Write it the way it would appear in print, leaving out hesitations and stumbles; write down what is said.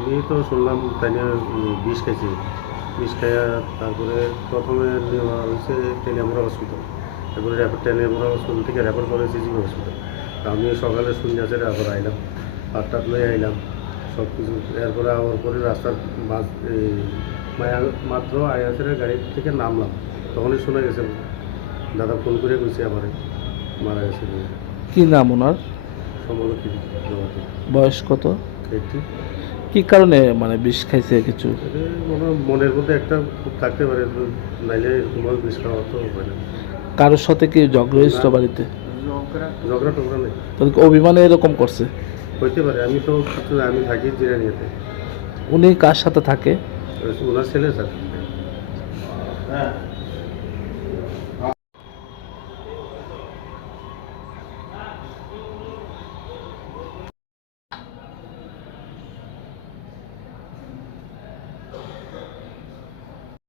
আমি তো শুনলাম তাই নিয়ে বিষ খাইছি, বিষ খাইয়া তারপরে প্রথমে নেওয়া হয়েছে টেলিয়ামরা হসপিটাল, তারপরে টেলিয়ামরা হসপিটাল থেকে রেফার করে সিজিবি হসপিটাল। আমি সকালে শূন্য আছে আবার আইলাম, 8টা লয়ে আইলাম সব কিছু। এরপরে আবার পরে রাস্তার মাঝ মায়া মাত্র আয়াসের গাড়ি থেকে নামলাম, তখনই শোনা গেছে দাদা ফোন করে গেছে আমার মারা গেছে। কি নাম ওনার? সম্ভবত কি বয়স কত? একটি কি কারণে মানে বিষ খাইছে কিছু? মনের মধ্যে একটা খুব থাকতে পারে, নাইলে তোমার বিষ খাওয়া তো হয় না। কারোর সাথে কি ঝগড়া হয়েছিল বাড়িতে? ঝগড়া টগড়া নেই, তাহলে কি অভিমানে এরকম করছে? হইতে পারে। আমি তো কিছু আমি থাকি জিরানিয়াতে। উনি কার সাথে থাকে? ওনার ছেলে স্যার।